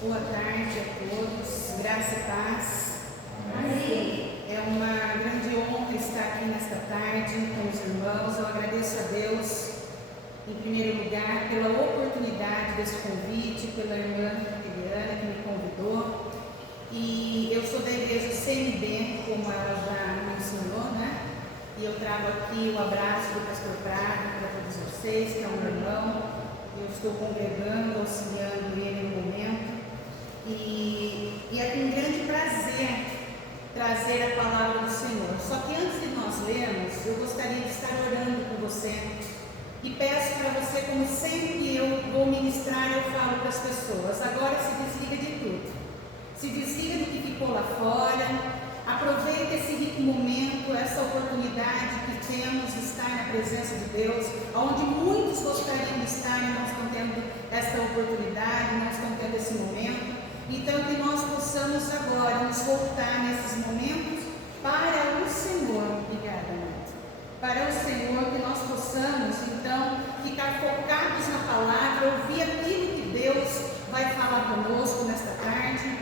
Boa tarde a todos, graça e paz. Amém. É uma grande honra estar aqui nesta tarde com os irmãos. Eu agradeço a Deus, em primeiro lugar, pela oportunidade desse convite, pela irmã Eliana que me convidou. E eu sou da igreja CNB, como ela já mencionou, né? E eu trago aqui o abraço do pastor Prado para todos vocês, que é um irmão. Eu estou congregando, auxiliando ele no momento. E é com grande prazer trazer a palavra do Senhor. Só que antes de nós lermos, eu gostaria de estar orando com você. E peço para você, como sempre eu vou ministrar, eu falo para as pessoas: agora se desliga de tudo. Se desliga do que ficou lá fora. Aproveite esse rico momento, essa oportunidade que temos de estar na presença de Deus, onde muitos gostariam de estar e não estão tendo esta oportunidade, não estão tendo esse momento. Então, que nós possamos agora nos voltar nesses momentos para o Senhor. Obrigada, Neto. Para o Senhor, que nós possamos, então, ficar focados na palavra, ouvir aquilo que Deus vai falar conosco nesta tarde,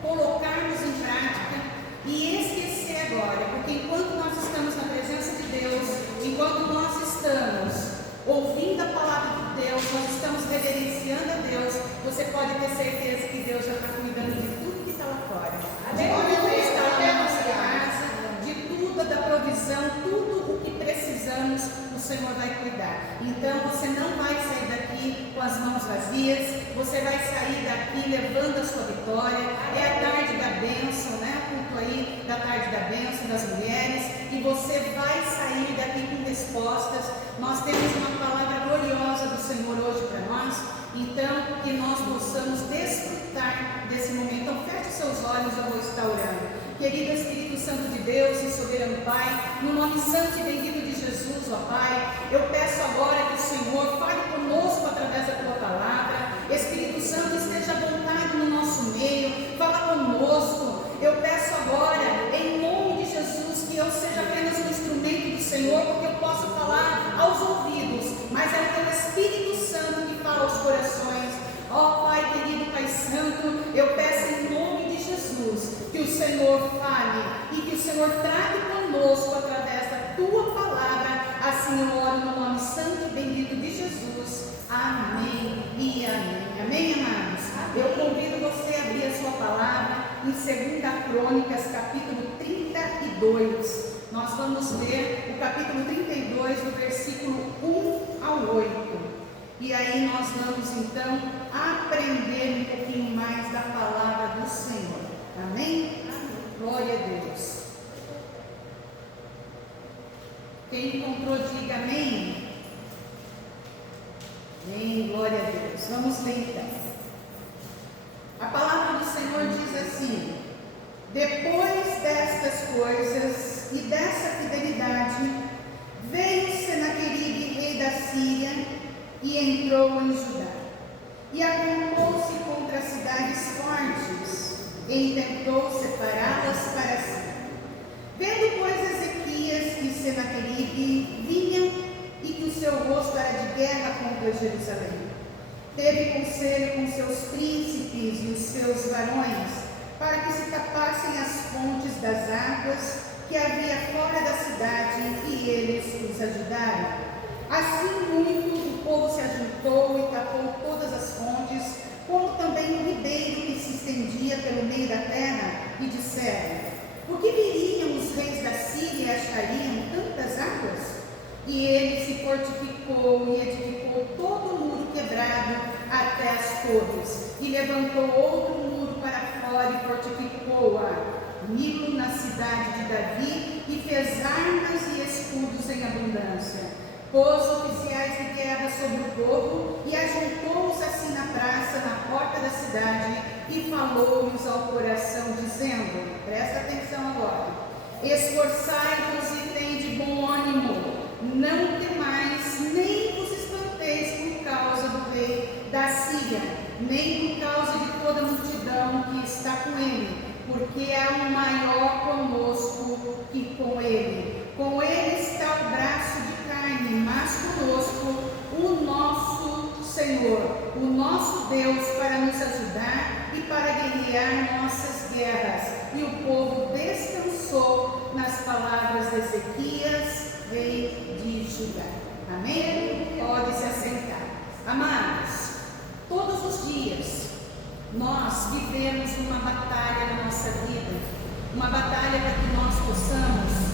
colocarmos em prática e esquecer agora, porque enquanto nós estamos na presença de Deus, enquanto nós estamos ouvindo a palavra de Deus, nós estamos reverenciando a Deus, você pode ter certeza que Deus já está cuidando de tudo que está lá fora. De tudo que está lá na nossa casa, de tudo, da provisão, tudo o que precisamos, o Senhor vai cuidar. Então você não vai sair daqui com as mãos vazias, você vai sair daqui levando a sua vitória. É a tarde da bênção, né? O culto aí da tarde da bênção das mulheres, e você vai sair daqui com respostas. Nós temos uma palavra gloriosa do Senhor hoje para nós, então que nós possamos desfrutar desse momento. Então feche seus olhos, eu vou estar orando. Querido Espírito Santo de Deus e soberano Pai, no nome santo e bendito de Jesus, ó Pai, eu peço agora que o Senhor fale conosco através da Tua palavra. Espírito Santo, esteja à vontade no nosso meio, fala conosco. Eu peço agora, em nome de Jesus, que eu seja apenas um instrumento do Senhor, porque eu posso falar aos ouvidos, mas é o Teu Espírito Santo que fala aos corações. Ó Pai querido, Pai Santo, eu peço em nome de Jesus que o Senhor fale e que o Senhor trate conosco através da Tua palavra. Assim eu oro no nome santo e bendito de Jesus. Amém e amém. Amém, amados? Eu convido você a abrir a sua palavra em 2 Crônicas, capítulo 32. Nós vamos ler o capítulo 32, do versículo 1 ao 8. E aí nós vamos então aprender um pouquinho mais da palavra do Senhor. Amém? Glória a Deus. Quem encontrou, diga amém. Amém, glória a Deus. Vamos ler então. A palavra do Senhor diz assim: depois destas coisas e dessa fidelidade, veio Senaqueribe, rei da Síria, e entrou em Judá, e acampou-se contra as cidades fortes, e intentou separá-las para si. Vendo, pois, Ezequias que Senaqueribe vinha e que o seu rosto era de guerra contra Jerusalém, teve conselho com seus príncipes e os seus varões, para que se tapassem as fontes das águas que havia fora da cidade, e eles os ajudaram. Assim muito o povo se ajuntou e tapou todas as fontes, como também o ribeiro que se estendia pelo meio da terra, e disseram: por que viriam os reis da Síria e achariam tantas águas? E ele se fortificou e edificou todo o muro quebrado até as torres, e levantou outro muro para fora e fortificou-a, Milo, na cidade de Davi, e fez armas e escudos em abundância. Pôs oficiais de guerra sobre o povo e ajuntou-os assim na praça, na porta da cidade, e falou-lhes ao coração, dizendo: presta atenção agora, esforçai-vos e tende bom ânimo, não temais, nem vos espanteis por causa do rei da Síria, nem por causa de toda a multidão que está com ele, porque há um maior conosco que com ele. Com ele está o braço de carne, mas conosco o nosso Senhor, o nosso Deus, para nos ajudar e para guerrear nossas guerras. E o povo descansou nas palavras de Ezequias, rei de Judá. Amém? Pode se assentar. Amados, todos os dias nós vivemos uma batalha na nossa vida, uma batalha para que nós possamos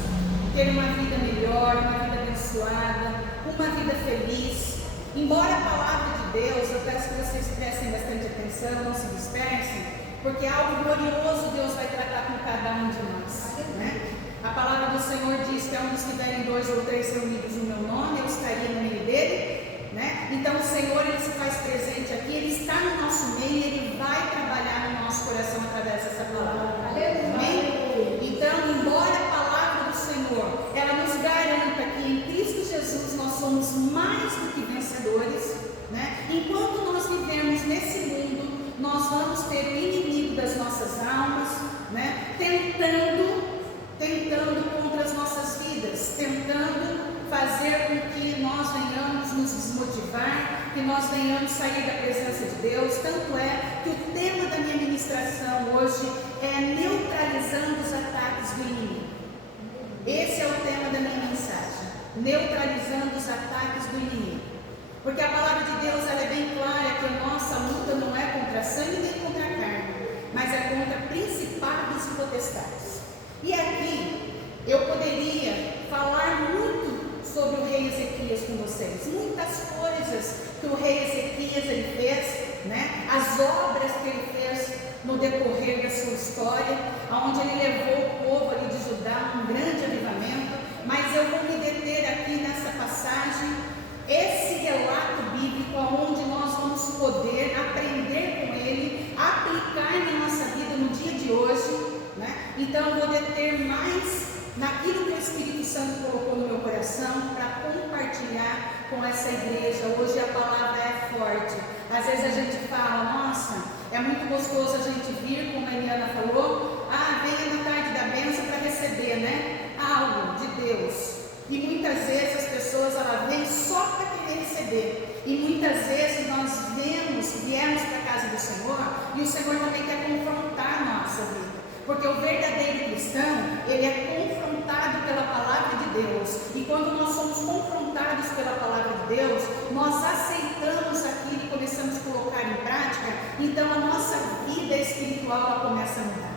ter uma vida melhor, uma vida abençoada, uma vida feliz. Embora a palavra de Deus, eu peço que vocês prestem bastante atenção, não se dispersem, porque algo glorioso Deus vai tratar com cada um de nós, né? A palavra do Senhor diz que onde estiverem 2 ou 3 reunidos no meu nome, eu estaria no meio dele, né? Então o Senhor, Ele se faz presente aqui, Ele está no nosso meio, Ele vai trabalhar no nosso coração através dessa palavra. Amém? Então, embora a palavra do Senhor, ela nos garanta que em Cristo Jesus nós somos mais do que vencedores, né? Enquanto nós vivemos nesse mundo, nós vamos ter o inimigo das nossas almas, né? Tentando contra as nossas vidas, tentando fazer com que nós venhamos nos desmotivar, que nós venhamos sair da presença de Deus. Tanto é que o tema da minha ministração hoje é neutralizando os ataques do inimigo. Esse é o tema da minha mensagem, neutralizando os ataques do inimigo. Porque a palavra de Deus, ela é bem clara que a nossa luta não é contra sangue nem contra a carne, mas é contra principados e potestades. E aqui eu poderia falar muito sobre o rei Ezequias com vocês, muitas coisas que o rei Ezequias ele fez, né? As obras que ele fez no decorrer da sua história, onde ele levou o povo ali de Judá a um grande avivamento. Mas eu vou me deter aqui nessa passagem, esse relato bíblico, onde nós vamos poder aprender com ele, aplicar na nossa vida no dia de hoje, né? Então eu vou deter mais naquilo que o Espírito Santo colocou no meu coração para compartilhar com essa igreja. Hoje a palavra é forte. Às vezes a gente fala, nossa, é muito gostoso a gente vir, como a Eliana falou, venha na tarde da bênção para receber, né? Algo de Deus. E muitas vezes as pessoas elas vêm só para querer receber. E muitas vezes nós viemos para a casa do Senhor, e o Senhor também quer confrontar a nossa vida. Porque o verdadeiro cristão, ele é confrontado pela palavra de Deus. E quando nós somos confrontados pela palavra de Deus, nós aceitamos aquilo e começamos a colocar em prática. Então a nossa vida espiritual ela começa a mudar.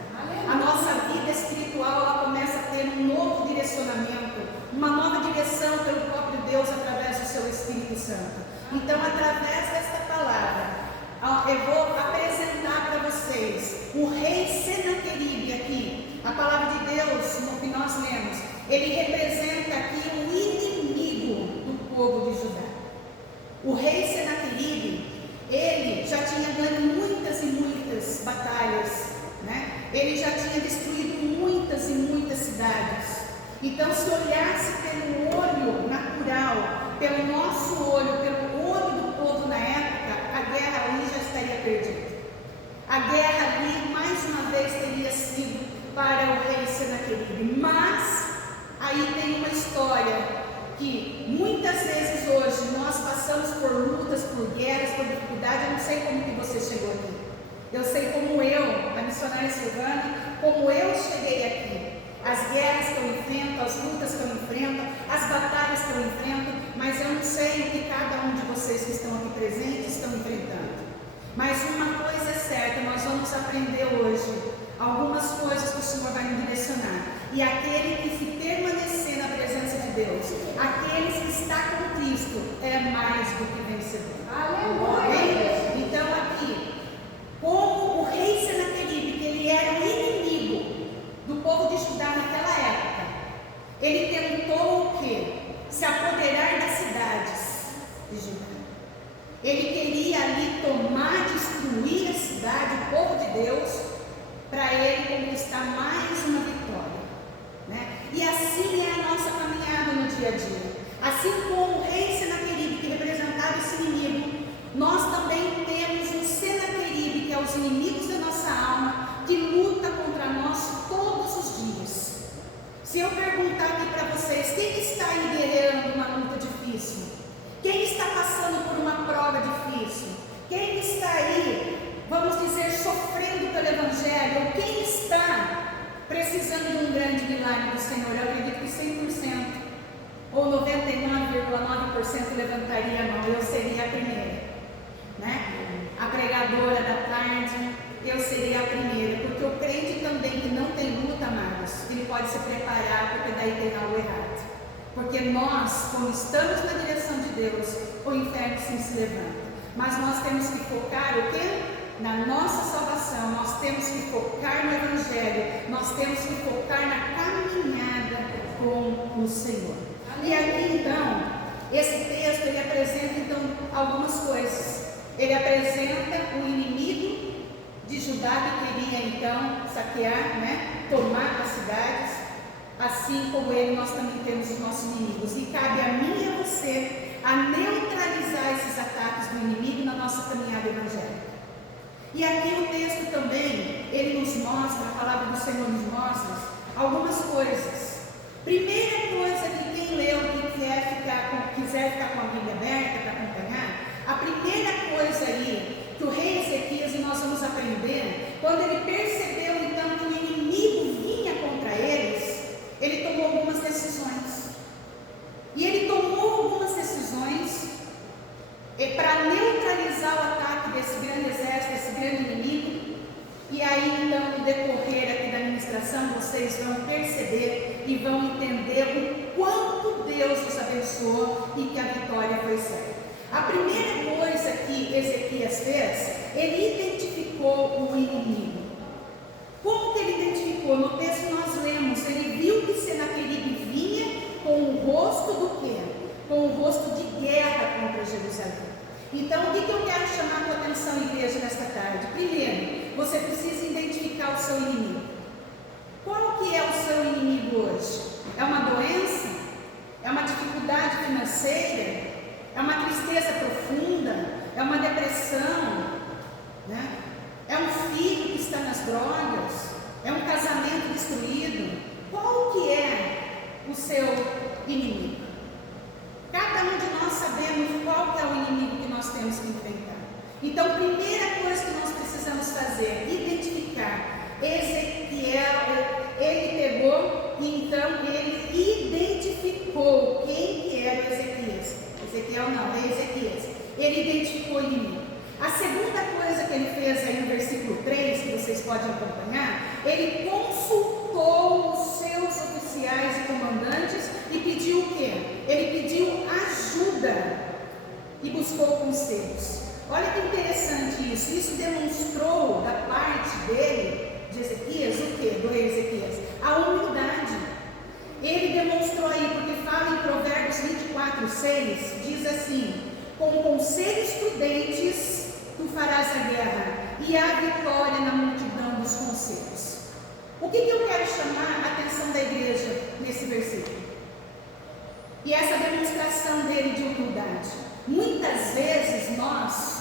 A nossa vida espiritual ela começa a ter um novo direcionamento, uma nova direção pelo próprio Deus através do seu Espírito Santo. Então, através desta palavra, eu vou apresentar para vocês o rei Senaqueribe aqui. A palavra de Deus, no que nós lemos, ele representa aqui o inimigo do povo de Judá. O rei Senaqueribe, ele já tinha ganho muitas e muitas batalhas, né? Ele já tinha destruído muitas e muitas cidades. Então, se olhasse pelo olho natural, pelo nosso olho, pelo olho do povo na época, a guerra ali já estaria perdida. A guerra ali, mais uma vez, teria sido para o rei Senaqueribe. Mas, aí tem uma história que muitas vezes hoje nós passamos por lutas, por guerras, por dificuldade. Eu não sei como que você chegou aqui. Eu sei como eu, a missionária Silvana, como eu cheguei aqui. As guerras que eu enfrento, as lutas que eu enfrento, as batalhas que eu enfrento, mas eu não sei o que cada um de vocês que estão aqui presentes estão enfrentando. Mas uma coisa é certa, nós vamos aprender hoje algumas coisas que o Senhor vai nos direcionar. E aquele que se permanecer na presença de Deus, aquele que está com Cristo, é mais do que vencedor. Aleluia! Então aqui, como o rei Senaqueribe, que ele era o inimigo do povo de Judá naquela época, ele tentou o quê? Se apoderar das cidades de Judá. Ele queria ali tomar, destruir a cidade, o povo de Deus, para ele conquistar mais uma vitória, né? E assim é a nossa caminhada no dia a dia. Assim como o rei Senaqueribe, que representava esse inimigo, nós também temos um Senaqueribe, que é os inimigos da nossa alma, que luta contra nós todos os dias. Se eu perguntar aqui para vocês, quem está aí guerreando uma luta difícil? Quem está passando por uma prova difícil? Quem está aí, vamos dizer, sofrendo pelo Evangelho, ou quem está precisando de um grande milagre do Senhor? Eu acredito que 100% ou 99,9% levantaria a mão. Eu seria a primeira, né? A pregadora da tarde, eu seria a primeira, porque o crente também que não tem luta, amados, ele pode se preparar, porque daí tem algo errado. Porque nós, quando estamos na direção de Deus, o inferno sim se levanta. Mas nós temos que focar o quê? Na nossa salvação. Nós temos que focar no Evangelho. Nós temos que focar na caminhada com o Senhor. E aqui então, esse texto ele apresenta então algumas coisas. Ele apresenta o inimigo de Judá que queria então saquear, né? Tomar as cidades. Assim como ele, nós também temos os nossos inimigos. E cabe a mim e a você a neutralizar esses ataques do inimigo na nossa caminhada evangélica. E aqui o texto também, ele nos mostra, a palavra do Senhor nos mostra algumas coisas. Primeira coisa que quem leu e quiser ficar com a Bíblia aberta para acompanhar, a primeira coisa aí que o rei Ezequias, e nós vamos aprender, quando ele percebeu então que o inimigo vinha contra eles, ele tomou algumas decisões. E ele tomou algumas decisões para neutralizar o ataque desse grande exército, desse grande inimigo. E aí então, no decorrer aqui da ministração, vocês vão perceber e vão entender o quanto Deus nos abençoou e que a vitória foi certa. A primeira coisa que Ezequias fez, ele identificou o inimigo. Como que ele identificou? No texto nós lemos, ele viu que Senaqueribe vinha com o rosto do quê? Com o rosto de guerra contra Jerusalém. Então, o que eu quero chamar a tua atenção, igreja, nesta tarde? Primeiro, você precisa identificar o seu inimigo. Qual que é o seu inimigo hoje? É uma doença? É uma dificuldade financeira? É uma tristeza profunda? É uma depressão? Né? É um filho que está nas drogas? É um casamento destruído? Qual que é o seu inimigo? Cada um de nós sabemos qual que é o inimigo que nós temos que enfrentar. Então, primeira coisa que nós precisamos fazer, identificar. Ezequiel, ele pegou e então ele identificou quem que era o Ezequias. Ezequiel não, é Ezequias. Ele identificou o inimigo. A segunda coisa que ele fez aí no versículo 3, que vocês podem acompanhar, ele consultou os seus oficiais e comandantes e pediu o quê? Ele pediu ajuda e buscou conselhos. Olha que interessante isso. Isso demonstrou da parte dele, de Ezequias, o quê? Do rei Ezequias? A humildade. Ele demonstrou aí, porque fala em Provérbios 24:6, diz assim: com conselhos prudentes tu farás a guerra, e há vitória na multidão dos conselhos. O que eu quero chamar a atenção da igreja nesse versículo? E essa demonstração dele de humildade. Muitas vezes nós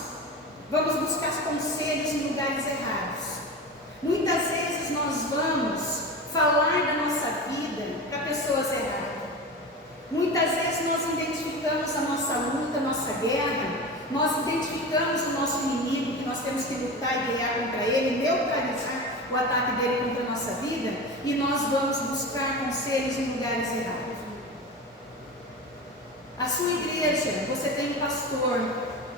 vamos buscar conselhos em lugares errados. Muitas vezes nós vamos falar da nossa vida para pessoas erradas. Muitas vezes nós identificamos a nossa luta, a nossa guerra, nós identificamos o nosso inimigo, que nós temos que lutar e guerrear contra ele, neutralizar o ataque dele contra a nossa vida, e nós vamos buscar conselhos em lugares errados. A sua igreja, você tem um pastor,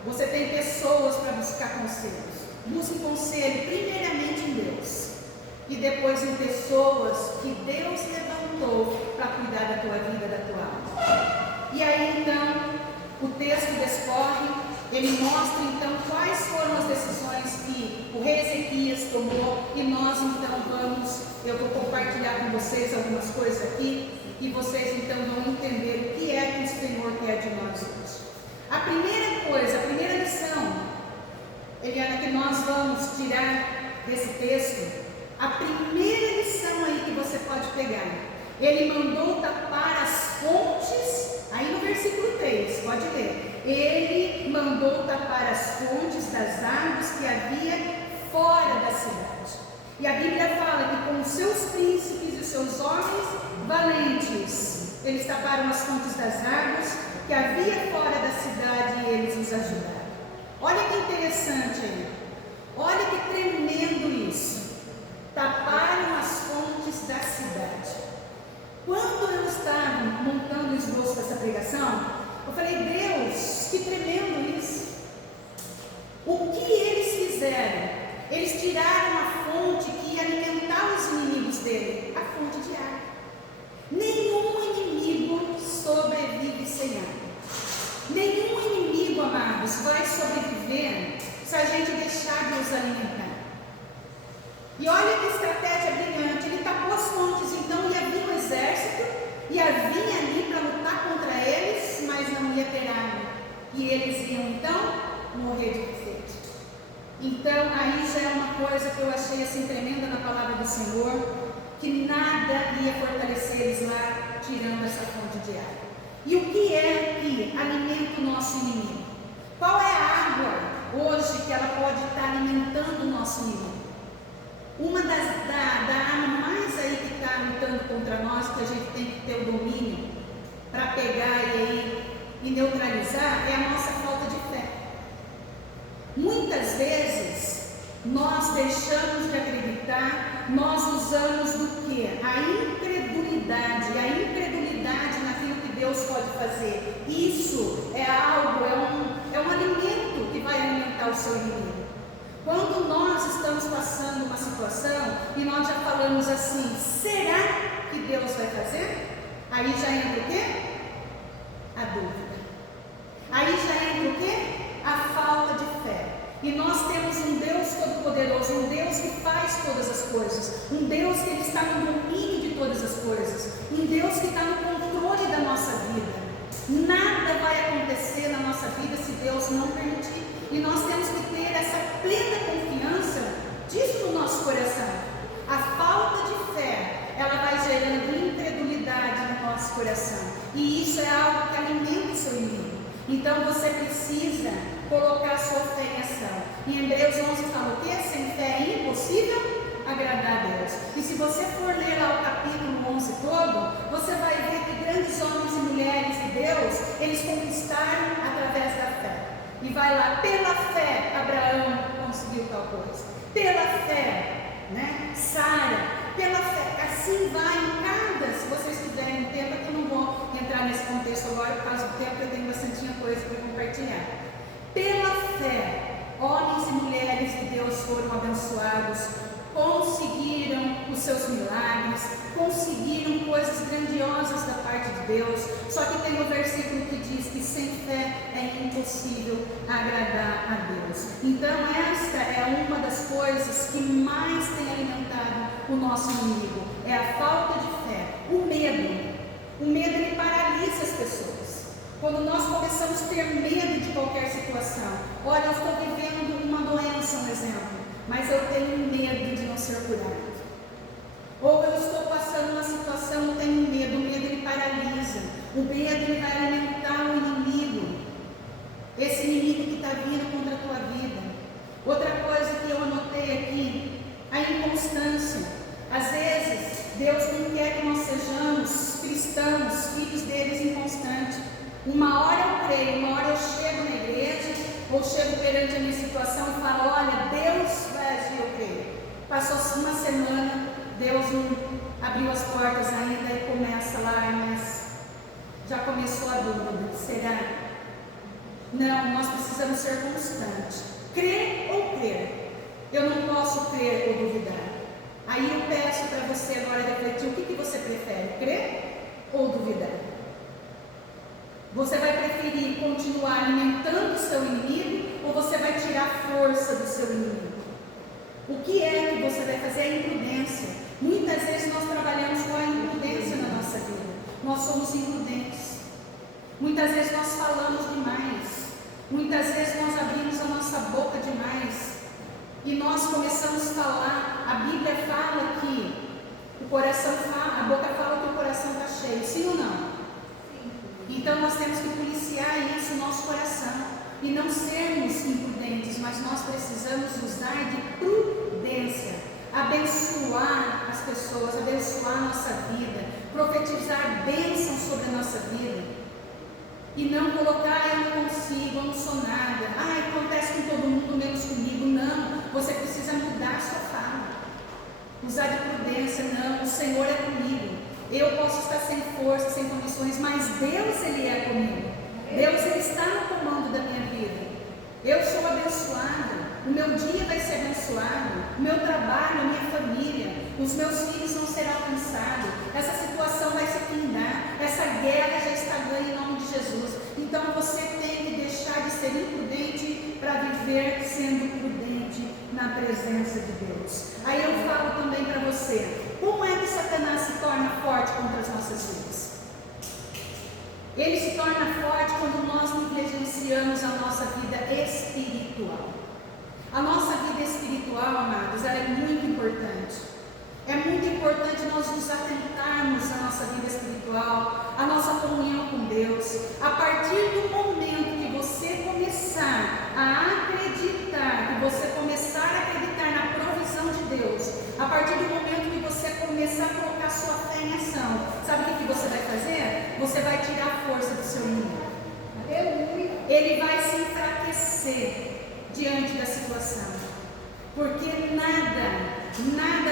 você tem pessoas para buscar conselhos. Busque conselho primeiramente em Deus e depois em pessoas que Deus levantou para cuidar da tua vida, da tua alma. E aí então o texto descorre, ele mostra então quais foram as decisões que o rei Ezequias tomou, e nós então eu vou compartilhar com vocês algumas coisas aqui, e vocês então vão entender o que é que o Senhor quer de nós hoje. A primeira coisa, a primeira lição, Eliana, que nós vamos tirar desse texto, a primeira lição aí que você pode pegar, ele mandou tapar as fontes, aí no versículo 3, pode ler, ele mandou tapar as fontes das águas que havia fora da cidade. E a Bíblia fala que com os seus príncipes e os seus homens valentes, eles taparam as fontes das águas que havia fora da cidade e eles os ajudaram. Olha que interessante aí. Olha que tremendo isso. O que eles fizeram? Eles tiraram a fonte que ia alimentar os inimigos dele, a fonte de água. Nenhum inimigo sobrevive sem água. Nenhum inimigo, amados, vai sobreviver se a gente deixar de os alimentar. E olha que estratégia brilhante. Ele tapou as fontes, então ia vir um exército, ia vir ali para lutar contra eles, mas não ia ter água. E eles iam então morrer de sede. Então aí já é uma coisa que eu achei assim tremenda na palavra do Senhor, que nada ia fortalecer eles lá, tirando essa fonte de água. E o que é que alimenta o nosso inimigo? Qual é a água hoje que ela pode estar alimentando o nosso inimigo? Uma da arma mais aí que está lutando contra nós, que a gente tem que ter o domínio para pegar e neutralizar, é a nossa falta de fé. Muitas vezes nós deixamos de acreditar, nós usamos do que? A incredulidade naquilo que Deus pode fazer. Isso é algo, é um alimento que vai alimentar o seu inimigo. Quando nós estamos passando uma situação e nós já falamos assim, será que Deus vai fazer? Aí já entra o quê? A dúvida. Aí já entra o quê? A falta de fé. E nós temos um Deus todo-poderoso, um Deus que faz todas as coisas, um Deus que Ele está no domínio de todas as coisas, um Deus que está no controle da nossa vida. Nada vai acontecer na nossa vida se Deus não permitir. E nós temos que ter essa plena confiança disso no nosso coração. A falta de fé, ela vai gerando incredulidade no nosso coração. E isso é algo que alimenta o seu inimigo. Então você precisa colocar a sua fé em ação. Em Hebreus 11 fala o quê? Sem fé é impossível agradar a Deus. E se você for ler lá o capítulo 11 todo, você vai ver que grandes homens e mulheres de Deus, eles conquistaram através da fé. E vai lá, pela fé, Abraão conseguiu tal coisa. Pela fé, né? Sara, pela fé. Assim vai em cada, se vocês quiserem um tempo, eu não vou entrar nesse contexto agora, por causa do tempo, eu tenho bastante coisa para compartilhar. Pela fé, homens e mulheres de Deus foram abençoados, conseguiram os seus milagres, conseguiram coisas grandiosas da parte de Deus. Só que tem um versículo que diz que sem fé é impossível agradar a Deus. Então esta é uma das coisas que mais tem alimentado o nosso inimigo, é a falta de fé, o medo. O medo, ele paralisa as pessoas. Quando nós começamos a ter medo de qualquer situação, olha, eu estou vivendo uma doença, um exemplo, mas eu tenho medo de não ser curado. Ou eu estou passando uma situação, eu tenho medo, o medo ele paralisa, o medo ele vai alimentar o inimigo, esse inimigo que está vindo contra a tua vida. Outra coisa que eu anotei aqui, a inconstância. Às vezes, Deus não quer que nós sejamos cristãos, filhos deles inconstantes. Uma hora eu creio, uma hora eu chego na igreja, ou chego perante a minha situação e falo, olha, Deus vai agir, eu creio. Passou uma semana, Deus não abriu as portas ainda e começa lá, mas já começou a dúvida, será? Não, nós precisamos ser constantes. Crer ou crer? Eu não posso crer ou duvidar. Aí eu peço para você agora refletir, o que você prefere, crer ou duvidar? Você vai preferir continuar alimentando o seu inimigo ou você vai tirar a força do seu inimigo? O que é que você vai fazer? A imprudência. Muitas vezes nós trabalhamos com a imprudência na nossa vida. Nós somos imprudentes. Muitas vezes nós falamos demais. Muitas vezes nós abrimos a nossa boca demais. E nós começamos a falar. A Bíblia fala que o coração fala, a boca fala que o coração está cheio. Sim ou não? Então nós temos que policiar isso no nosso coração e não sermos imprudentes, mas nós precisamos usar de prudência, abençoar as pessoas, abençoar a nossa vida, profetizar bênção sobre a nossa vida e não colocar, eu não consigo, eu não sou nada, acontece com todo mundo menos comigo. Não, você precisa mudar a sua fala, usar de prudência. Não, o Senhor é comigo. Eu posso estar sem força, sem condições, mas Deus, Ele é comigo. Deus, Ele está no comando da minha vida. Eu sou abençoado. o meu dia vai ser abençoado, o meu trabalho, a minha família, os meus filhos vão ser alcançados, essa situação vai se findar, essa guerra já está ganha em nome de Jesus. Então você tem que deixar de ser imprudente para viver sendo prudente na presença de Deus. Aí eu falo também para você, como é que Satanás se torna forte contra as nossas vidas? Ele se torna forte quando nós negligenciamos a nossa vida espiritual. A nossa vida espiritual, amados, ela é muito importante. É muito importante nós nos atentarmos à nossa vida espiritual, à nossa comunhão com Deus. A partir do momento que você começar a acreditar, que você começar a acreditar na provisão de Deus, a partir do momento que você começar a colocar sua fé em ação, sabe o que você vai fazer? Você vai tirar a força do seu inimigo. Ele vai se enfraquecer diante da situação, porque nada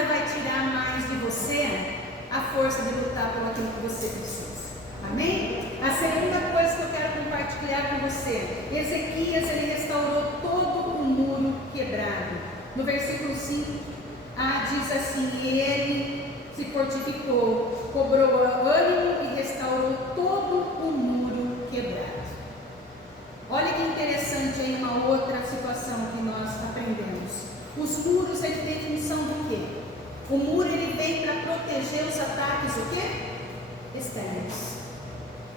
vai tirar mais de você a força de lutar por aquilo que você precisa. Amém? A segunda coisa que eu quero compartilhar com você, Ezequias, ele restaurou todo o muro quebrado. No versículo 5, diz assim: e ele se fortificou, cobrou ânimo e restaurou todo o muro quebrado. Olha que interessante aí uma outra situação que nós aprendemos. Os muros, ele tem função do quê? O muro, ele vem para proteger os ataques, o quê? Externos.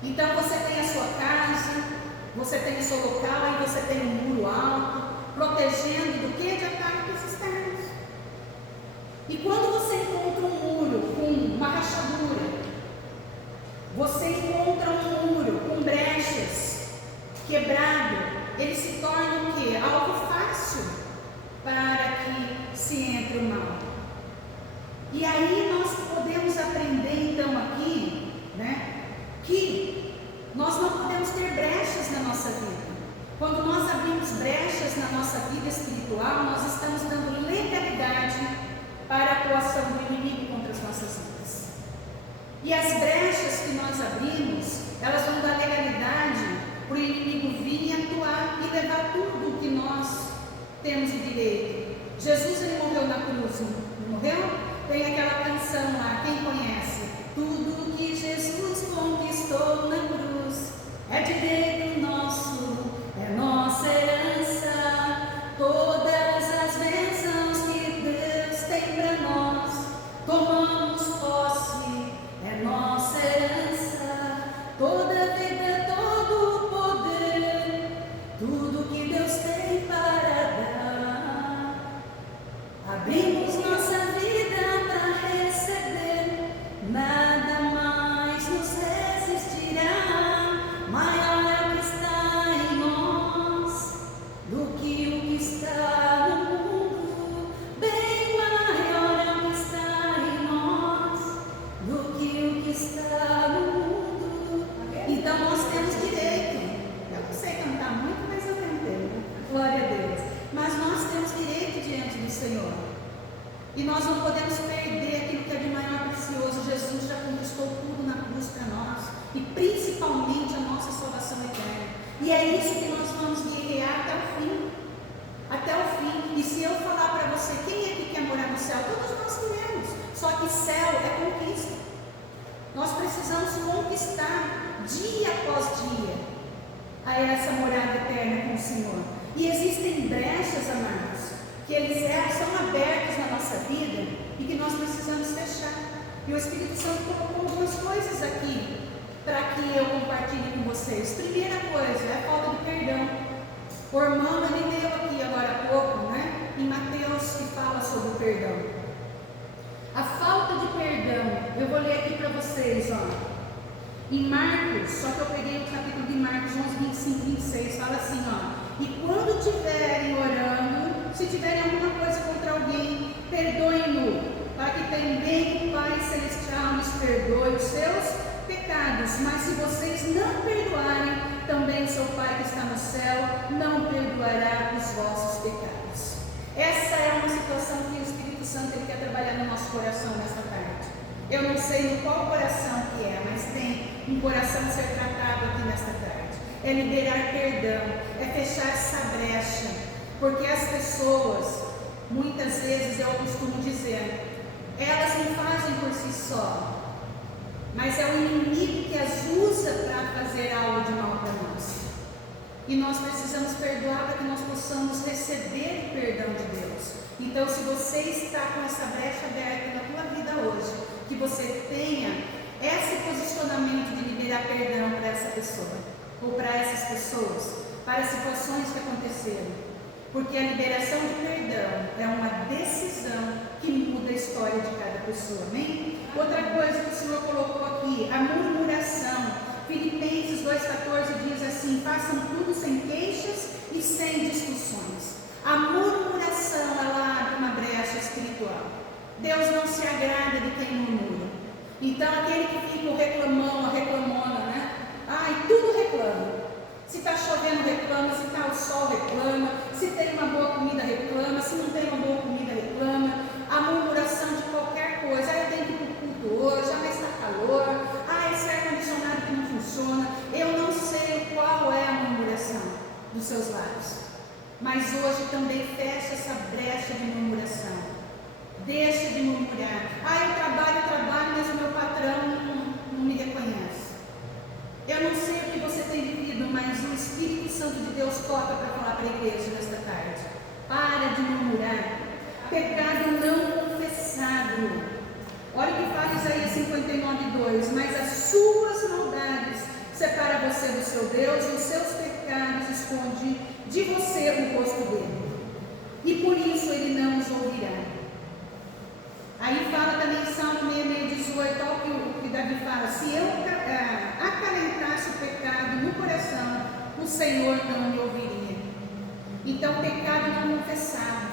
Então você tem a sua casa, você tem o seu local, aí você tem um muro alto, protegendo do quê? De ataques externos. E quando você encontra um muro com uma rachadura, você encontra um muro com brechas, quebrado, ele se torna o quê? Algo fácil para que se entre o mal. E aí nós podemos aprender então aqui, que nós não podemos ter brechas na nossa vida. Quando nós abrimos brechas na nossa vida espiritual, nós estamos dando legalidade para a atuação do inimigo contra as nossas vidas. E as brechas que nós abrimos, elas vão dar legalidade para o inimigo vir e atuar e levar tudo o que nós temos o direito. Jesus, ele morreu na cruz, não morreu? Tem aquela canção lá, quem conhece? Tudo que Jesus conquistou na cruz é direito nosso, é nossa herança. Todas as bênçãos que Deus tem para nós, tomamos posse, é nossa herança. Toda a vida, todo o poder, tudo que Deus tem para dar. Abrimos nossa vida para receber, nada mais nos resistirá. Maior é o que está em nós do que o que está no mundo. Bem maior é o que está em nós do que o que está no mundo. Então nós temos direito. Eu não sei cantar muito, mas eu tentei. Glória a Deus. Mas nós temos direito diante do Senhor. E nós não podemos perder aquilo que é de maior precioso. Jesus já conquistou tudo na cruz para nós. E principalmente a nossa salvação eterna. E é isso que nós vamos guerrear até o fim. Até o fim. E se eu falar para você, quem é que quer morar no céu? Todos nós queremos. Só que céu é conquista. Nós precisamos conquistar dia após dia a essa morada eterna com o Senhor. E existem brechas, amados, que eles são abertos na nossa vida e que nós precisamos fechar. E o Espírito Santo colocou algumas coisas aqui para que eu compartilhe com vocês. Primeira coisa é a falta de perdão. O irmão, ele leu aqui agora há pouco, em Mateus, que fala sobre o perdão. A falta de perdão, eu vou ler aqui para vocês, em Marcos, só que eu peguei o capítulo de Marcos 11, 25, 26, fala assim, e quando estiverem orando, se tiverem alguma coisa contra alguém, perdoem-no, para que também o Pai Celestial nos perdoe os seus pecados. Mas se vocês não perdoarem, também o seu Pai que está no céu não perdoará os vossos pecados. Essa é uma situação que o Espírito Santo ele quer trabalhar no nosso coração nesta tarde. Eu não sei no qual coração que é, mas tem um coração a ser tratado aqui nesta tarde. É liberar perdão, é fechar essa brecha. Porque as pessoas, muitas vezes eu costumo dizer, elas não fazem por si só, mas é o inimigo que as usa para fazer algo de mal para nós. E nós precisamos perdoar para que nós possamos receber o perdão de Deus. Então, se você está com essa brecha aberta na tua vida hoje, que você tenha esse posicionamento de liberar perdão para essa pessoa, ou para essas pessoas, para situações que aconteceram. Porque a liberação de perdão é uma decisão que muda a história de cada pessoa, amém? Outra coisa que o Senhor colocou aqui, a murmuração. Filipenses 2,14 diz assim: façam tudo sem queixas e sem discussões. A murmuração, ela abre uma brecha espiritual. Deus não se agrada de quem murmura. Então aquele que fica o reclamão, a reclamona, né? Ai, tudo reclama. Se está chovendo, reclama. Se está o sol, reclama. Se tem uma boa comida, reclama. Se não tem uma boa comida, reclama. A murmuração de qualquer coisa. Ah, eu tenho que ir para o culto hoje. Ah, mas está calor. Ah, esse ar-condicionado que não funciona. Eu não sei qual é a murmuração dos seus lábios. Mas hoje também fecha essa brecha de murmuração. Deixa de murmurar. Ah, eu trabalho, mas o meu patrão não me reconhece. Eu não sei o que você tem vivido, mas o Espírito Santo de Deus toca para falar para a igreja nesta tarde. Para de murmurar. Pecado não confessado. Olha o que fala Isaías 59:2. Mas as suas maldades separam você do seu Deus, e os seus pecados escondem de você o rosto dele. E por isso ele não os ouvirá. Aí fala também em Salmo 66:18, olha o que Davi fala: se eu acalentasse o pecado no coração, o Senhor não me ouviria. Então, pecado não confessado.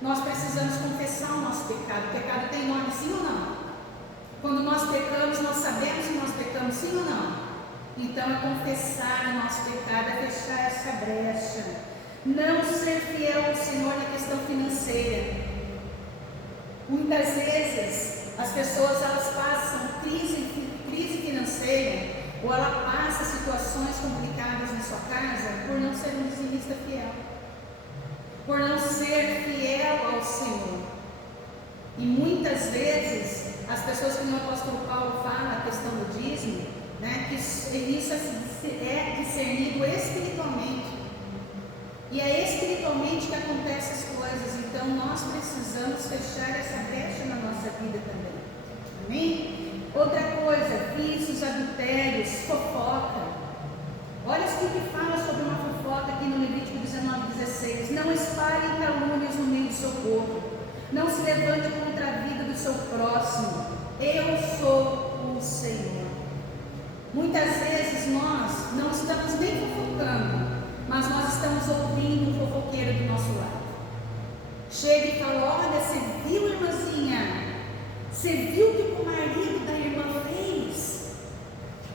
Nós precisamos confessar o nosso pecado. O pecado tem nome, sim ou não? Quando nós pecamos, nós sabemos que nós pecamos, sim ou não? Então, é confessar o nosso pecado, é fechar essa brecha. Não ser fiel ao Senhor na questão financeira. Muitas vezes as pessoas elas passam crise financeira, ou ela passa situações complicadas na sua casa por não ser um dizimista fiel, por não ser fiel ao Senhor. E muitas vezes as pessoas, como o apóstolo Paulo fala, a questão do dízimo, né, que isso é discernido espiritualmente. E é espiritualmente que acontecem as coisas. Então nós precisamos fechar essa brecha na nossa vida também. Amém? Outra coisa, vícios, adultérios, fofoca. Olha o que fala sobre uma fofoca aqui no Levítico 19:16. Não espalhe calúnias no meio do seu povo. Não se levante contra a vida do seu próximo. Eu sou o Senhor. Muitas vezes nós não estamos nem fofocando, mas nós estamos ouvindo um fofoqueiro do nosso lado. Chega e fala: olha, você viu, irmãzinha? Você viu o que o marido da irmã fez?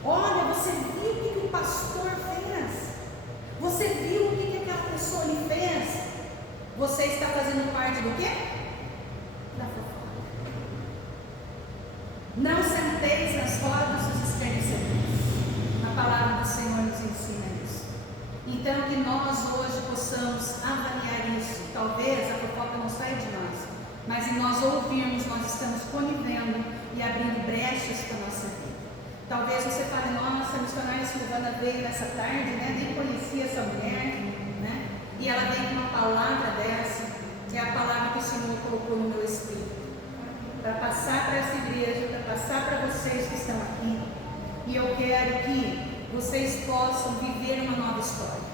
Olha, você viu o que o pastor fez? Você viu o que aquela pessoa lhe fez? Você está fazendo parte do quê? Da fofoca. Não senteis nas rodas dos escarnecedores. A palavra do Senhor nos ensina isso. Então, que nós hoje possamos avaliar isso. Talvez a fofoca não saia de nós, mas em nós ouvirmos, nós estamos conivendo e abrindo brechas para a nossa vida. Talvez você fale: nossa, a missionária Silvana veio nessa tarde, né? Nem conhecia essa mulher, né? E ela vem com uma palavra dessa, que é a palavra que o Senhor colocou no meu espírito, para passar para essa igreja, para passar para vocês que estão aqui. E eu quero que vocês possam viver uma nova história.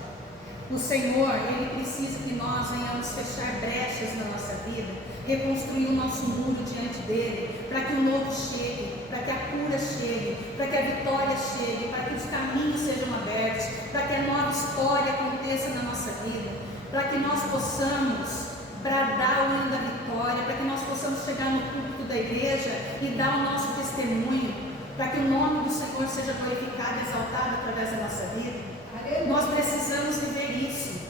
O Senhor, Ele precisa que nós venhamos fechar brechas na nossa vida, reconstruir o nosso muro diante dEle, para que o novo chegue, para que a cura chegue, para que a vitória chegue, para que os caminhos sejam abertos, para que a nova história aconteça na nossa vida, para que nós possamos bradar o hino da vitória, para que nós possamos chegar no púlpito da igreja e dar o nosso testemunho, para que o nome do Senhor seja glorificado e exaltado através da nossa vida. Nós precisamos viver isso.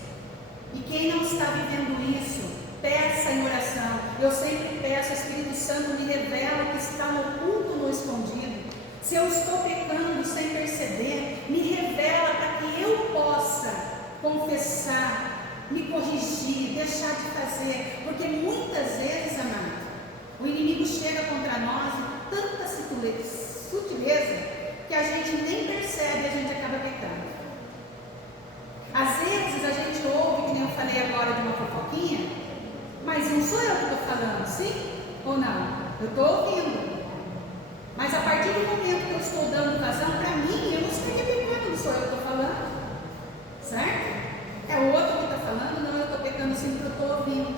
E quem não está vivendo isso, peça em oração. Eu sempre peço: Espírito Santo, me revela que está no oculto, no escondido. Se eu estou pecando sem perceber, me revela para que eu possa confessar me corrigir, deixar de fazer, porque muitas vezes, amado, o inimigo chega contra nós com tanta sutileza que a gente nem percebe e a gente acaba pecando. Às vezes a gente ouve, que nem eu falei agora de uma fofoquinha, mas não sou eu que estou falando, sim ou não? Eu estou ouvindo. Mas a partir do momento que eu estou dando vazão, para mim, eu não estaria pecando, não sou eu que estou falando. Certo? É o outro que está falando, não, eu estou pecando sim porque eu estou ouvindo.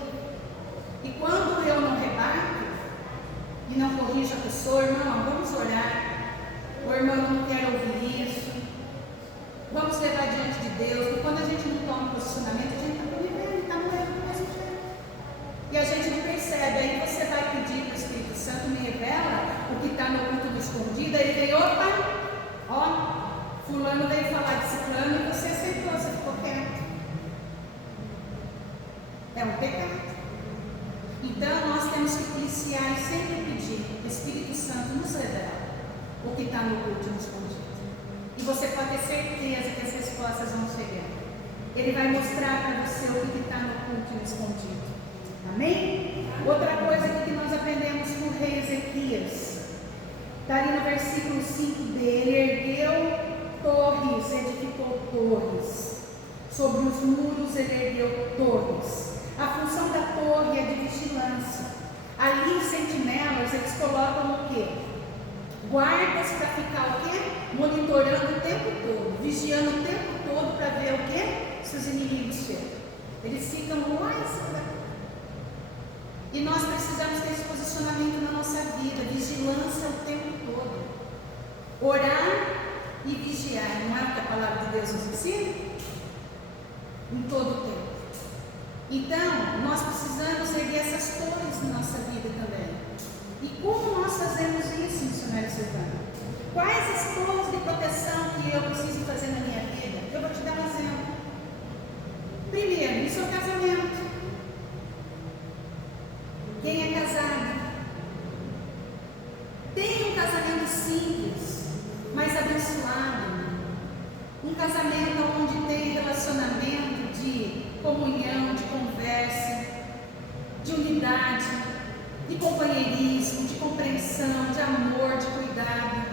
E quando eu não rebato e não corrijo a pessoa, irmão, vamos orar. O irmão não quer ouvir isso. Vamos levar diante de Deus. Porque quando a gente não toma posicionamento, a gente está vivendo, está morrendo do mesmo jeito. E a gente não percebe. Aí você vai pedir para o Espírito Santo me revela o que está no culto do escondido. Aí ele vem, opa, ó, fulano veio falar de ciclano e você aceitou, você ficou quieto. É um pecado. Então nós temos que policiar e sempre pedir, Espírito Santo nos revela o que está no culto escondido. E você pode ter certeza que as respostas vão chegar. Ele vai mostrar para você o que está no culto escondido. Amém? Outra coisa que nós aprendemos com o rei Ezequias, está ali no versículo 5b, ele ergueu torres, edificou torres. Sobre os muros ele ergueu torres. A função da torre é de vigilância. Ali os sentinelas, eles colocam o quê? Guardas para ficar o quê? Monitorando o tempo todo, vigiando o tempo todo para ver o quê? Se os inimigos chegam. Eles ficam lá em cima da torre. E nós precisamos ter esse posicionamento na nossa vida, vigilância o tempo todo. Orar e vigiar, não é o que a palavra de Deus nos ensina? Em todo o tempo. Então, nós precisamos erguer essas torres na nossa vida também. E como nós fazemos isso, missionário Silvana? Quais as torres de proteção que eu preciso fazer na minha vida? Eu vou te dar um exemplo. Primeiro, no seu casamento. Quem é casado? Tenha um casamento simples, mas abençoado. Um casamento onde tem relacionamento de comunhão, de conversa, de unidade, de companheirismo, de compreensão, de amor, de cuidado.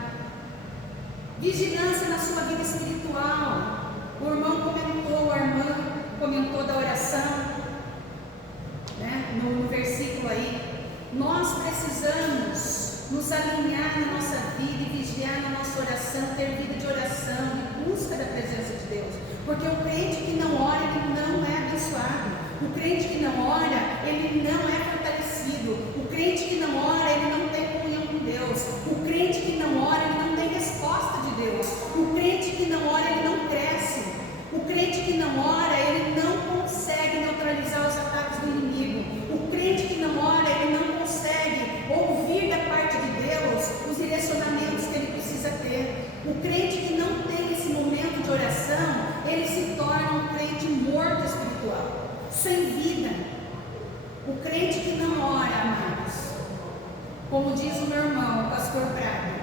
Vigilância na sua vida espiritual. O irmão comentou, a irmã comentou da oração, né? No versículo aí. Nós precisamos nos alinhar na nossa vida e vigiar na nossa oração, ter vida de oração, de busca da presença de Deus. Porque o crente que não ora, ele não é abençoado. O crente que não ora, ele não é fortalecido. O crente que não ora, ele não tem comunhão com Deus. O crente que não ora, ele não tem resposta de Deus. O crente que não ora, ele não cresce. O crente que não ora, ele não consegue neutralizar os ataques do inimigo. O crente que não ora, ele não consegue ouvir da parte de Deus os direcionamentos que ele precisa ter. O crente que não tem esse momento de oração, ele se torna um crente morto espiritual, sem vida. O crente que não ora, amados, como diz o meu irmão, o pastor Braga,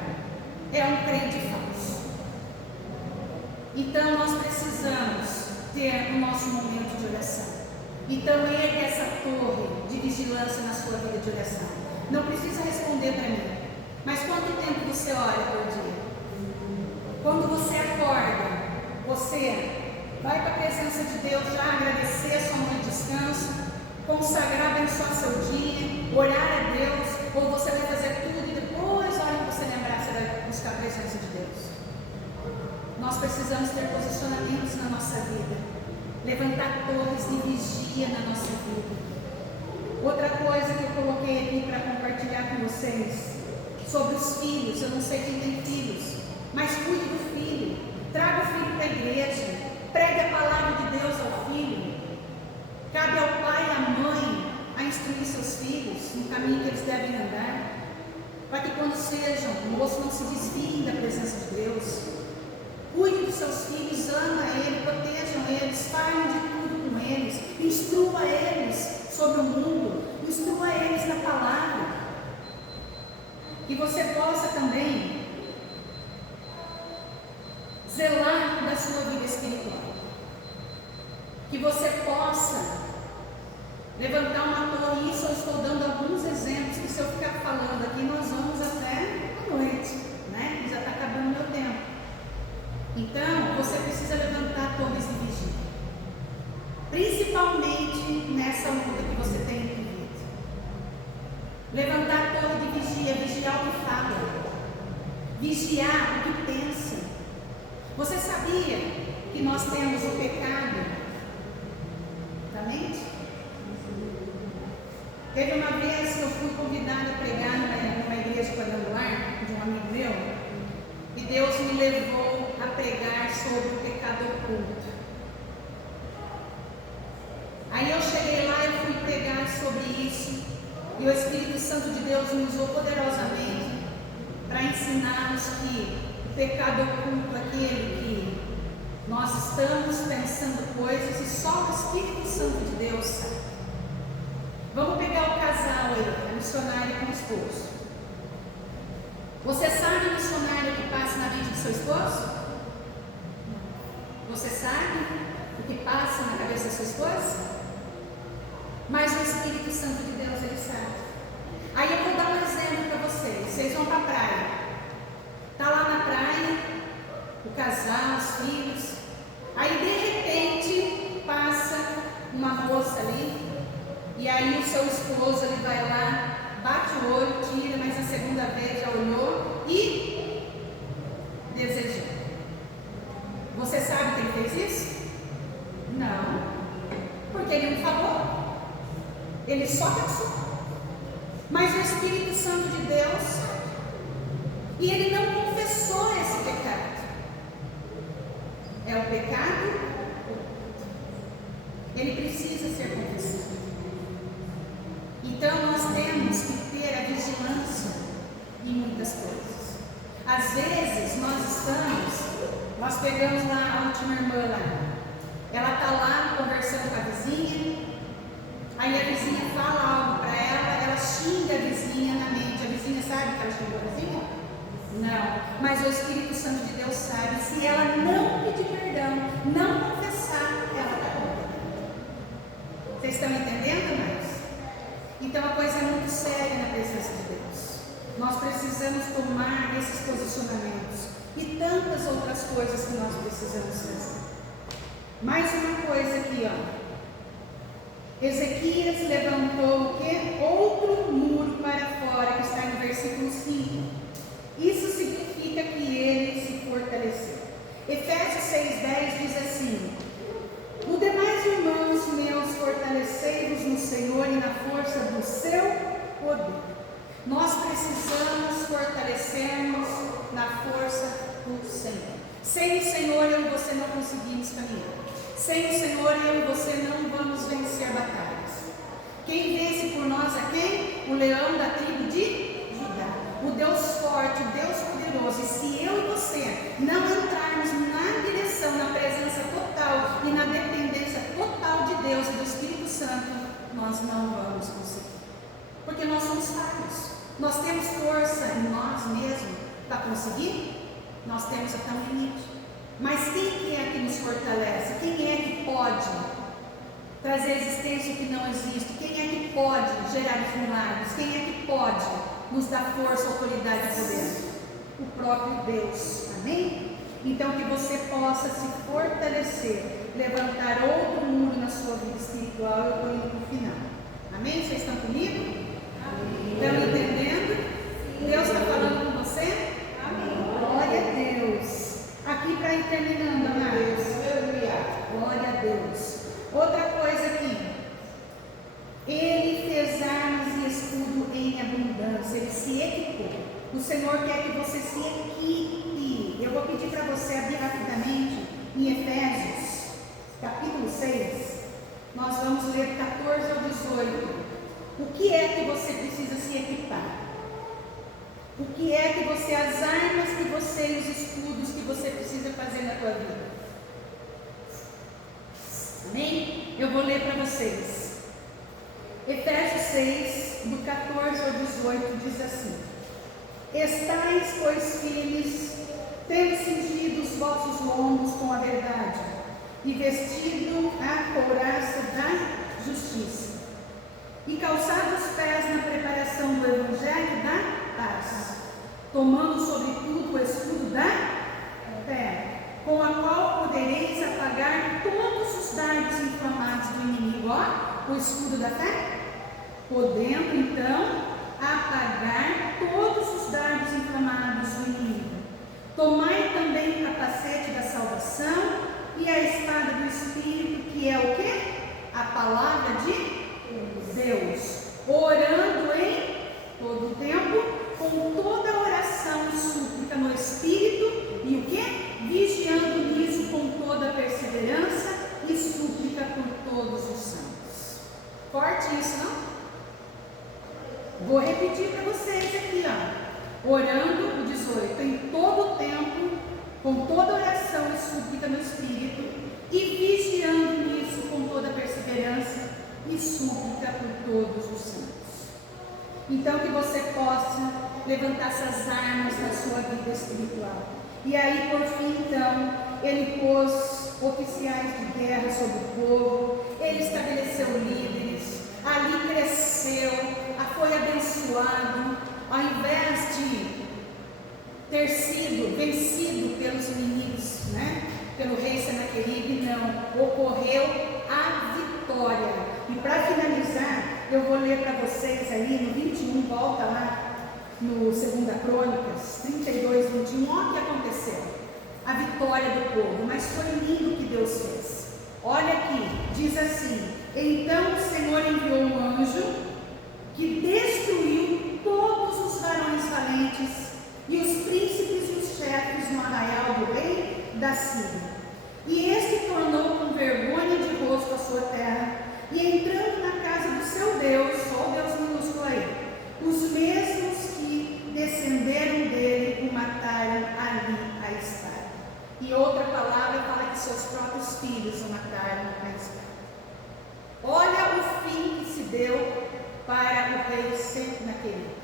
é um crente falso. Então nós precisamos ter o nosso momento de oração. Então ergue essa torre de vigilância na sua vida de oração. Não precisa responder para mim, mas quanto tempo você ora por dia? Quando você acorda, você vai para a presença de Deus, já agradecer a sua noite de descanso, consagrar, abençoar seu dia, orar a Deus, ou você vai fazer tudo e depois, a hora que você lembrar, você vai buscar a presença de Deus. Nós precisamos ter posicionamentos na nossa vida, levantar torres de vigia na nossa vida. Outra coisa que eu coloquei aqui para compartilhar com vocês, sobre os filhos. Eu não sei quem tem filhos, mas cuide do filho, traga o filho para a igreja, pregue a palavra de Deus ao filho. Cabe ao pai e à mãe a instruir seus filhos no caminho que eles devem andar, para que quando sejam moços não se desviem da presença de Deus. Cuide dos seus filhos, ama eles, protejam eles, falem de tudo com eles, instrua eles sobre o mundo, instrua eles na palavra. Que você possa também zelar da sua vida espiritual. que você possa levantar uma torre. Isso eu estou dando alguns exemplos, que se eu ficar falando aqui, nós vamos até a noite, né? Já está acabando o meu tempo. Então, você precisa levantar torres de vigia, principalmente nessa luta que você tem vivido. Levantar a torre de vigia, vigiar o que fala, vigiar o que pensa. Você sabia que nós temos o pecado da mente? Teve uma vez que eu fui convidada a pregar numa igreja quadrangular de um amigo meu, e Deus me levou a pregar sobre o pecado oculto. Aí eu cheguei lá e fui pregar sobre isso, e o Espírito Santo de Deus me usou poderosamente para ensinar-nos que o pecado oculto, aquele que nós estamos pensando coisas e só o Espírito Santo de Deus sabe. Vamos pegar o casal aí, a missionária com o esposo. Você sabe o missionário que passa na mente do seu esposo? Você sabe o que passa na cabeça da sua esposa? Mas o Espírito Santo de Deus, ele sabe. Aí eu vou dar um exemplo para vocês. Vocês vão para a praia. Está lá na praia, o casal, os filhos. Aí de repente passa uma moça ali. E aí o seu esposo, ele vai lá, bate o olho, tira, mas a segunda vez já olhou e desejou. Você sabe que ele fez isso? Não. Porque ele não falou. Ele só pensou. Mas o Espírito Santo de Deus sabe. E ele não confessou esse pecado. É o pecado. Ele precisa ser confessado. Então nós temos que ter a vigilância em muitas coisas. Às vezes nós pegamos lá a última irmã lá. Ela está lá conversando com a vizinha. Aí a vizinha fala algo para ela, ela xinga a vizinha na mente. A vizinha sabe que ela xingou a vizinha? Não. Mas o Espírito Santo de Deus sabe. Se ela não pedir perdão, não confessar, ela está condenada. Vocês estão entendendo, irmãos? Então a coisa é muito séria na presença de Deus. Nós precisamos tomar esses posicionamentos e tantas outras coisas que nós precisamos fazer. Mais uma coisa aqui, ó. Ezequias levantou o quê? Outro muro para fora, que está no versículo 5. Isso significa que ele se fortaleceu. Efésios 6,10 diz assim: "No demais, irmãos meus, fortalecei-vos no Senhor e na força do seu poder." Nós precisamos fortalecermos na força do Senhor. Sem o Senhor, eu e você não conseguimos caminhar. Sem o Senhor, eu e você não vamos vencer batalhas. Quem vence por nós é quem? O leão da tribo de Judá. O Deus forte, o Deus poderoso. E se eu e você não entrarmos na direção, na presença total e na dependência total de Deus e do Espírito Santo, nós não vamos conseguir. Porque nós somos falhos. Nós temos força em nós mesmos para conseguir? Nós temos até um limite. Mas quem é que nos fortalece? Quem é que pode trazer a existência que não existe? Quem é que pode gerar os milagres? Quem é que pode nos dar força, autoridade e poder? O próprio Deus. Amém? Então que você possa se fortalecer, levantar outro muro na sua vida espiritual. Eu estou indo para o final. Amém? Vocês estão comigo? Amém. Estão entendendo? Deus está falando com você? Amém. Glória a Deus. Aqui para ir terminando, amados. Glória a Deus. Outra coisa aqui. Ele fez armas e escudo em abundância. Ele se equipou. O Senhor quer que você se equipe. Eu vou pedir para você abrir rapidamente em Efésios, capítulo 6. Nós vamos ler 14 ao 18. O que é que você precisa se equipar? O que é que você, as armas que você e os escudos que você precisa fazer na tua vida? Amém? Eu vou ler para vocês. Efésios 6, do 14 ao 18, diz assim: "Estais, pois, firmes, tendo cingido os vossos lombos com a verdade, e vestido a couraça da justiça, e calçado os pés na preparação do evangelho da paz, tomando sobretudo o escudo da fé, com a qual podereis apagar todos os dardos inflamados do inimigo. Ó, o escudo da fé, podendo então apagar todos os dardos inflamados do inimigo. Tomai também o capacete da salvação e a espada do Espírito, que é o quê? A palavra de Deus, orando em todo o tempo, com toda oração e súplica no Espírito, e o quê? Vigiando nisso com toda perseverança e súplica por todos os santos. Forte isso, não? Vou repetir para vocês aqui, ó. Orando, o 18, em todo o tempo, com toda oração e súplica no Espírito, e vigiando nisso com toda perseverança e súplica por todos os santos. Então, que você possa levantar essas armas na sua vida espiritual. E aí, por fim, então, ele pôs oficiais de guerra sobre o povo, ele estabeleceu líderes, ali cresceu, foi abençoado, ao invés de ter sido vencido pelos inimigos, né? Pelo rei Senaqueribe, não, ocorreu a vitória. E para finalizar, eu vou ler para vocês aí no 21, volta lá no 2 Crônicas 32, 21, olha o que aconteceu, a vitória do povo, mas foi lindo o que Deus fez. Olha aqui, diz assim: então o Senhor enviou um anjo que destruiu todos os varões valentes e os príncipes e os chefes no arraial do rei da Síria. E este tornou com vergonha de rosto a sua terra, e entrando na casa do seu Deus, só o Deus minúsculo aí, os mesmos que descenderam dele o mataram ali à espada. E outra palavra fala que seus próprios filhos o mataram à espada. Olha o fim que se deu para o rei Senaqueribe.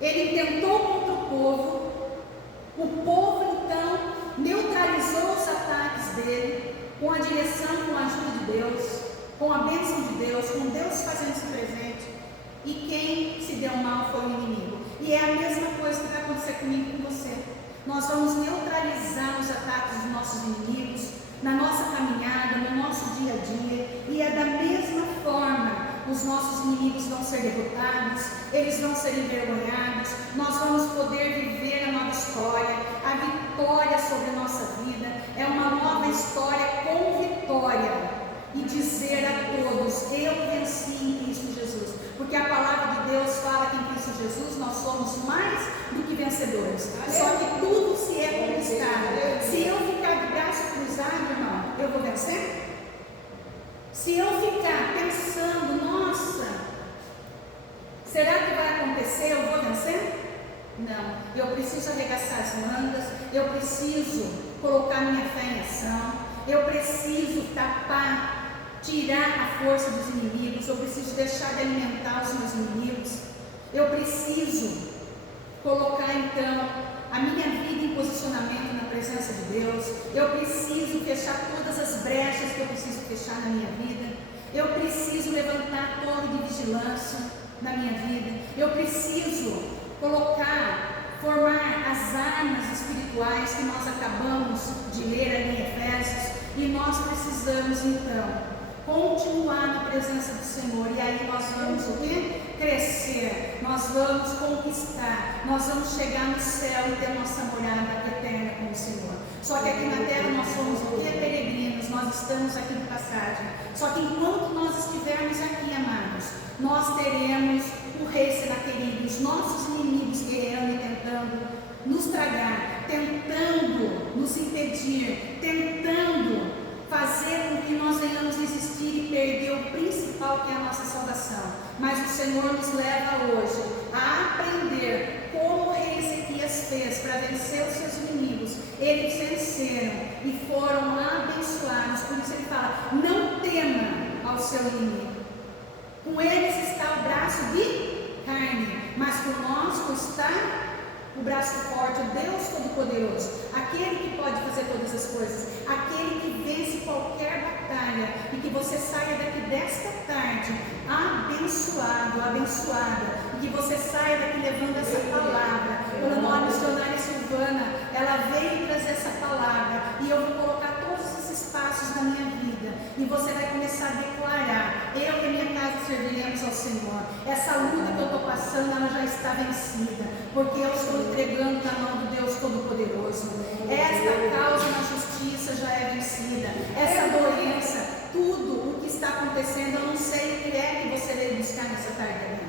Ele tentou contra o povo então neutralizou os ataques dele com a direção, com a ajuda de Deus, com a bênção de Deus, com Deus fazendo-se presente, e quem se deu mal foi o inimigo. E é a mesma coisa que vai acontecer comigo e com você. Nós vamos neutralizar os ataques dos nossos inimigos na nossa caminhada, no nosso dia a dia, e é da mesma forma. Os nossos inimigos vão ser derrotados, eles vão ser envergonhados, nós vamos poder viver a nova história, a vitória sobre a nossa vida, é uma nova história com vitória, e dizer a todos: eu venci em Cristo Jesus, porque a palavra de Deus fala que em Cristo Jesus nós somos mais do que vencedores, só que tudo se é conquistado. Se eu ficar de braço cruzado, irmão, eu vou vencer? Se eu ficar pensando, nossa, será que vai acontecer? Eu vou vencer? Não, eu preciso arregaçar as mangas, eu preciso colocar minha fé em ação, eu preciso tirar a força dos inimigos, eu preciso deixar de alimentar os meus inimigos, eu preciso colocar então a minha vida em posicionamento na presença de Deus, eu preciso fechar todas as brechas que eu preciso fechar na minha vida, eu preciso levantar a torre de vigilância na minha vida, eu preciso formar as armas espirituais que nós acabamos de ler ali em Efésios, e nós precisamos então continuar na presença do Senhor, e aí nós vamos o quê? Crescer, nós vamos conquistar, nós vamos chegar no céu e ter nossa morada eterna com o Senhor. Só que aqui na terra nós somos o quê? Peregrinos, nós estamos aqui de passagem. Só que enquanto nós estivermos aqui, amados, nós teremos o rei Senaqueribe, os nossos inimigos guerreando e tentando nos tragar, tentando nos impedir, tentando fazer com que nós venhamos desistir e perder o principal, que é a nossa salvação. Mas o Senhor nos leva hoje a aprender como o rei Ezequias fez para vencer os seus inimigos. Eles venceram e foram abençoados. Por isso ele fala: não tema ao seu inimigo. Com eles está o braço de carne, mas conosco está o braço forte, o Deus Todo-Poderoso, aquele que pode fazer todas as coisas, aquele que vence qualquer batalha, e que você saia daqui desta tarde abençoado, abençoada, e que você saia daqui levando essa palavra. Quando a missionária Silvana, ela veio trazer essa palavra, e eu vou colocar todos esses passos na minha vida, e você vai começar a declarar: eu e a minha casa serviremos ao Senhor. Essa luta que eu estou passando, ela já está vencida, porque eu estou entregando na mão do Deus Todo-Poderoso. Esta causa na justiça já é vencida. Essa doença, tudo o que está acontecendo, eu não sei o que é que você veio buscar nessa tarde,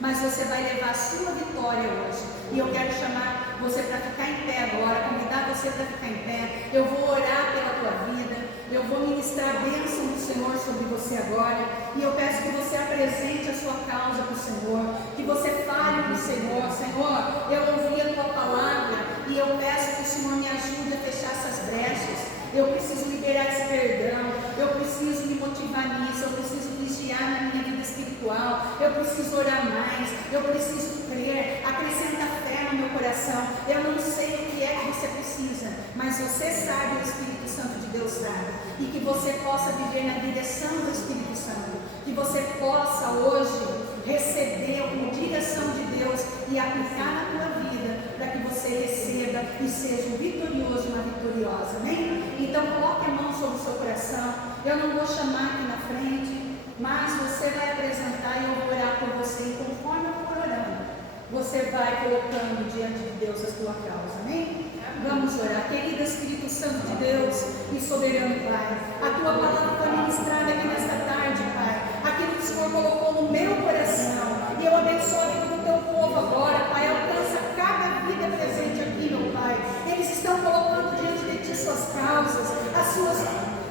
mas você vai levar a sua vitória hoje. E eu quero chamar você para ficar em pé agora, convidar você para ficar em pé. Eu vou orar pela tua vida, eu vou ministrar a bênção do Senhor sobre você agora, e eu peço que você apresente a sua causa para o Senhor, que você fale para o Senhor: Senhor, eu ouvi a tua palavra, e eu peço que o Senhor me ajude a fechar essas brechas. Eu preciso liberar esse perdão, eu preciso me motivar nisso, eu preciso vigiar na minha vida espiritual, eu preciso orar mais, eu preciso crer, acrescenta fé no meu coração. Eu não sei o que é que você precisa, mas você sabe, o Espírito Santo de Deus sabe, e que você possa viver na direção do Espírito Santo, que você possa hoje receber a direção de Deus e aplicar na tua vida, para que você receba e seja um vitorioso e uma vitoriosa, amém? Então coloque a mão sobre o seu coração. Eu não vou chamar aqui na frente, mas você vai apresentar e eu vou orar por você, e conforme eu for orando, você vai colocando diante de Deus a sua causa, amém? Vamos orar. Querido Espírito Santo de Deus e soberano Pai, a tua palavra foi ministrada aqui nesta tarde, Pai, aquilo que o Senhor colocou no meu coração, e eu abençoo a vida do teu povo agora, Pai. Alcança cada vida presente aqui, meu Pai. Eles estão colocando diante de ti suas causas, as suas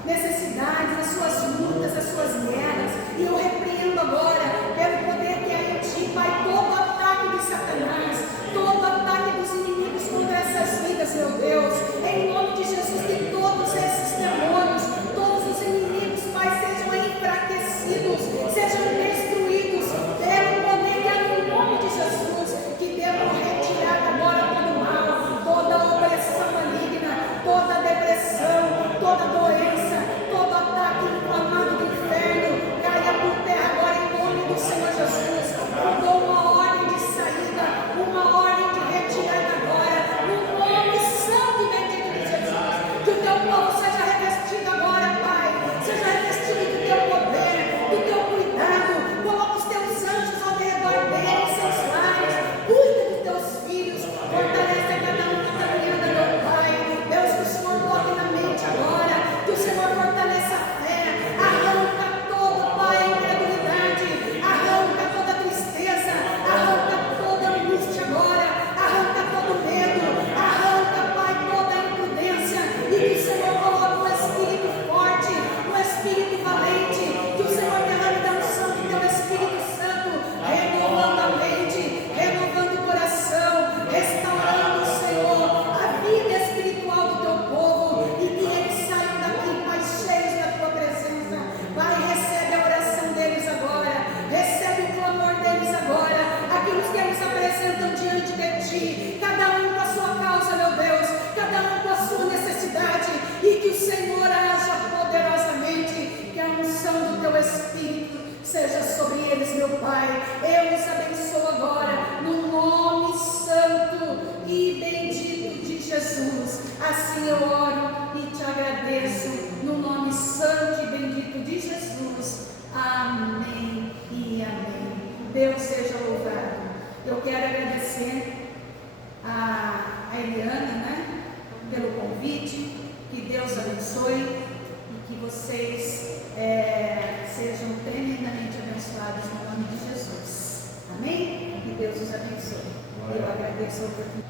necessidades, as suas lutas, as suas guerras, e eu repreendo agora, pelo poder que há em ti, Pai, todo ataque de Satanás, todo ataque dos inimigos contra essas vidas, meu Deus, em nome de Jesus, que todos esses demônios, todos os inimigos, Pai, sejam enfraquecidos, sejam destruídos pelo poder que há no nome de Jesus, que devam retirar agora todo o mal, toda a opressão maligna, toda a depressão, toda a doença, todo ataque inflamado do inferno, caia por terra agora em nome do Senhor Jesus. Eu dou uma ordem de saída, uma ordem de retirada agora, no nome santo e bendito de Jesus. Que o teu povo seja revestido agora, Pai, seja revestido do teu poder, do teu cuidado. Coloca os teus anjos ao redor deles, seus lares, cuida dos teus filhos, fortalece a cada um que está caminhando, meu Pai. Deus, que o Senhor toque na mente agora, que o Senhor fortaleça a fé, arranca todo, Pai, a incredulidade, arranca toda a tristeza, arranca toda a angústia agora, arranca todo o medo, arranca, Pai, toda a imprudência, e que o Senhor coloque um espírito forte, um espírito valente, que o Senhor derrame da unção do teu Espírito Santo, renovando a mente, renovando o coração, restaurando, Senhor, a vida espiritual do teu povo, e que eles saiam daqui, Pai, cheios da tua presença. Pai, recebe a oração deles agora, recebe o clamor deles agora, aqueles que eles apresentam diante de ti, cada um com a sua causa, meu Deus, cada um com a sua necessidade, e que o Senhor haja poderosamente, que a unção do teu Espírito seja sobre eles, meu Pai. Eu os abençoo agora, no nome santo e bendito de Jesus. Assim eu oro e te agradeço, no nome santo e bendito de Jesus. Amém e amém. Deus seja louvado. Eu quero agradecer a Eliana, né, pelo convite. Que Deus abençoe e que vocês sejam tremendamente abençoados no nome de Jesus. Amém? Que Deus os abençoe. Eu agradeço a oportunidade.